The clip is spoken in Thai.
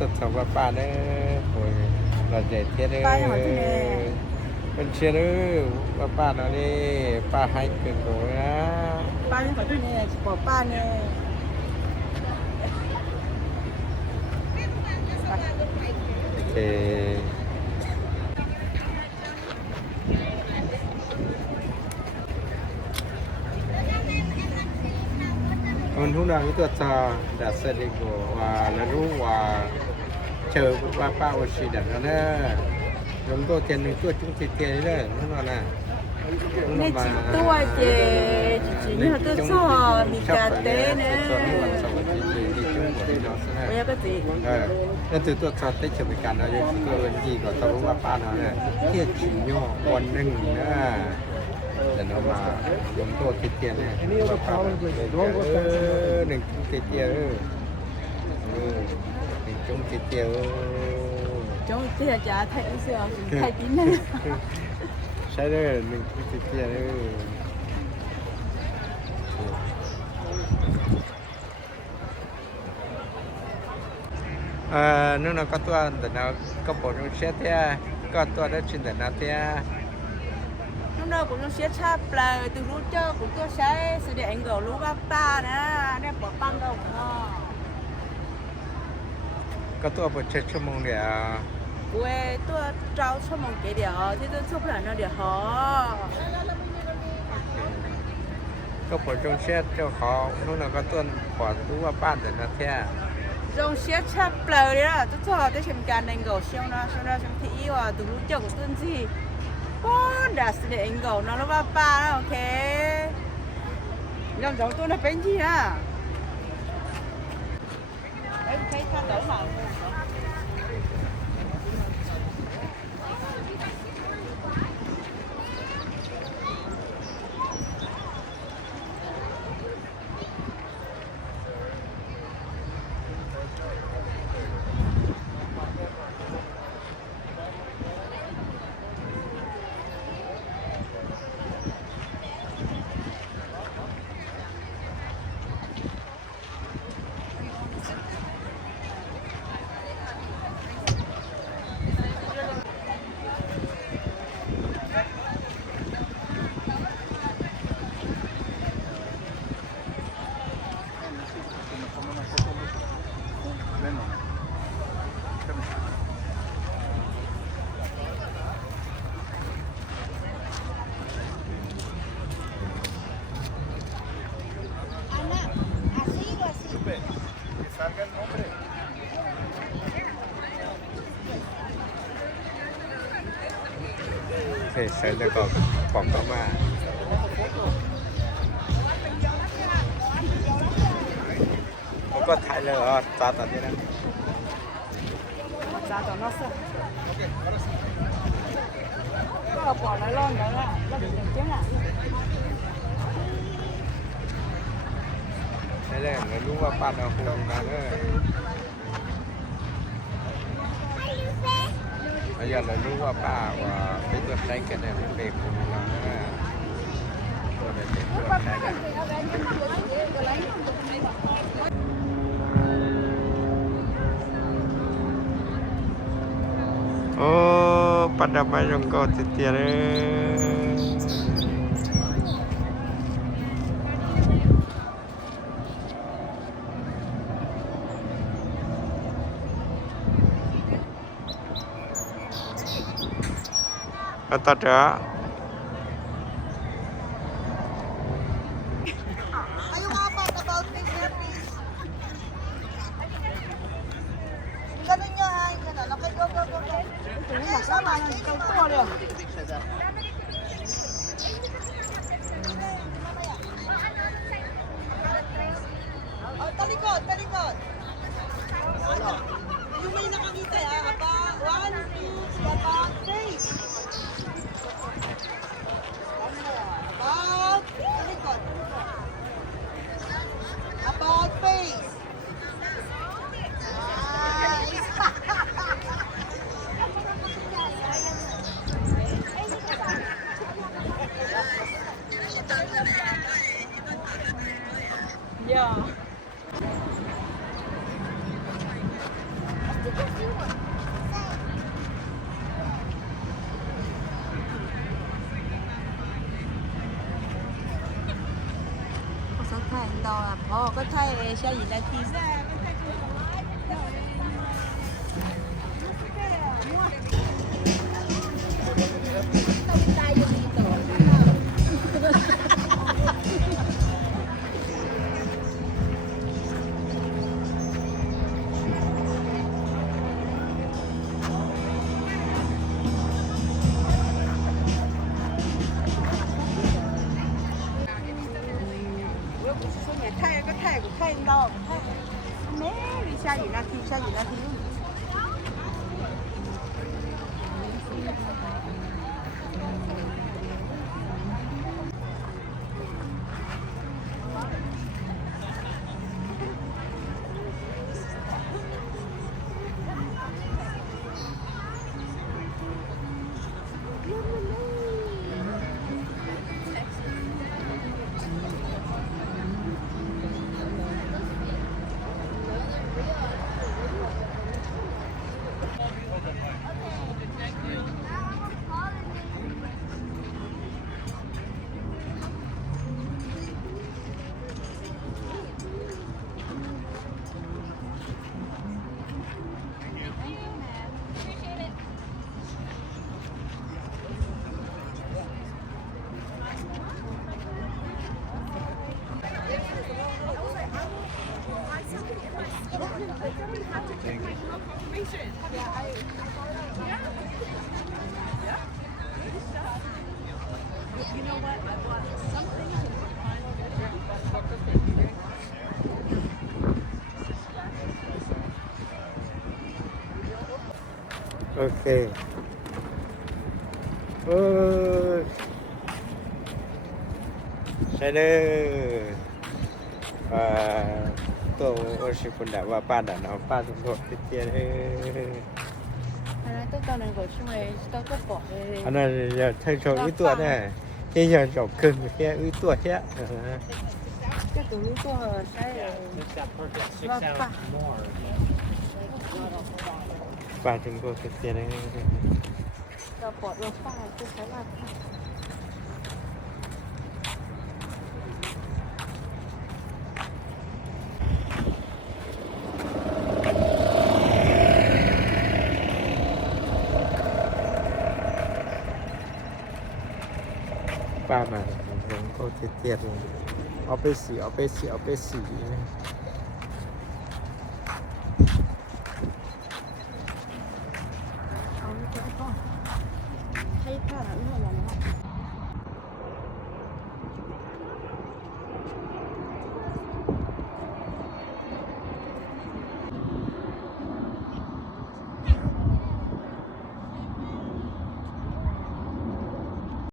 ตัดสอบป้าเนอะโอ้ยเราเด็ดเทียนเลยเป็นเชียร์เลยว่าป้าเนาะนี่ป้าให้เกินตัวนะ ป้านี่ขอที่นี่บอกป้าเนี่ยโอเคคนทุกนางตัวจอดัดเสด็จกูว่าแล้วรู้ว่าเจอว่าป้าโอชิดัดแล้วนะยมตัวเทียนหนึ่งตัวจุ้งเทียนนี่เลยนั่นน่ะนี่จีตัวเจจีนี่เขาตัวชอบมีกาเต้เนี่ยไม่ก็จีนั่นคือตัวชอบเต้จะเป็นการเอาอยู่ตัวเอ็นจีก็ต้องรู้ว่าป้าเนาะเนี่ยเทียนจีโย่วันหนึ่งนะแต่เรามายมตัวเทียนเนี่ยว่าป้าหนึ่งจุ้งเทียนหนึ่งจุ้งเทียนจุ้งเทียนจะไทยเสียวไทยกินเลยใช่เลยหนึ่งจุ้งเทียนนู่นก็ตัวแต่เราก็ปวดเสียเทียก็ตัวได้ชินแต่นาเทียlúc nào cũng nó siết chặt là từ lúc chơi cũng tôi sẽ sử dụng gỗ lúc bắp ta nè để bỏ băng đâuก็ตัวปวดเช็ดชั่วโมงเดียวquê tôi trao cho mong cái điều thì tôi chụp lại nó điều khó ก็ปวดจงเช็ดเจ้าของนู่นก็ตัวปวดรู้ว่าป้านแต่นาเทียtrong siết chặt là đấy là tôi cho tôi xem cái này gỗ xong nó xem thị và từ lúc chơi của tôi gì con đã sử dụng gỗ nó bắp ta ok làm giống tôi là bên gì à em thấy sao đỡ màใส่แล้วก็ปอกเข้ามาแล้วก็ถ่ายเลยตาตัดนี่นะgiá cho nó sợก็bỏ lại lon nữa là nó bị chừng chứ à ใช่เลยไม่รู้ว่าป้าเอาคูงานเลยอยากรู้ว่าป้าว่าเป็นตัวใช้กันเนี่ยเป็นคูงานตัวเป็นตัวใช้กันโอ้ปัดดำไปยังก็ติดเตียเลยตัดเหรอTalikod. Yung may nakakita apa? 1, 2, 3, about face. About talikod. About face. Yeah. 到啊，哦，个太小姨来提噻，我又不是说你太个太个太到，太没你下雨那天，下雨那天。โอเคใช่เด้อตัวโอชิคุณดาว่าป้าด่าน้องป้าสมทบติดเตียน都到那个去买到个宝的。 อันนั้นจะใช้โชว์อุ้ยตัวเนี่ยที่จะจบครึ่งแค่อุ้ยตัวแค่ 这走路过山人， ป้าถึงก็ติดเตียน 要保要放这才那。ป้ามาผมก็ติดเตียนเอาไปสีเอาไปสีเอาไปสี 黑怕了，那完了。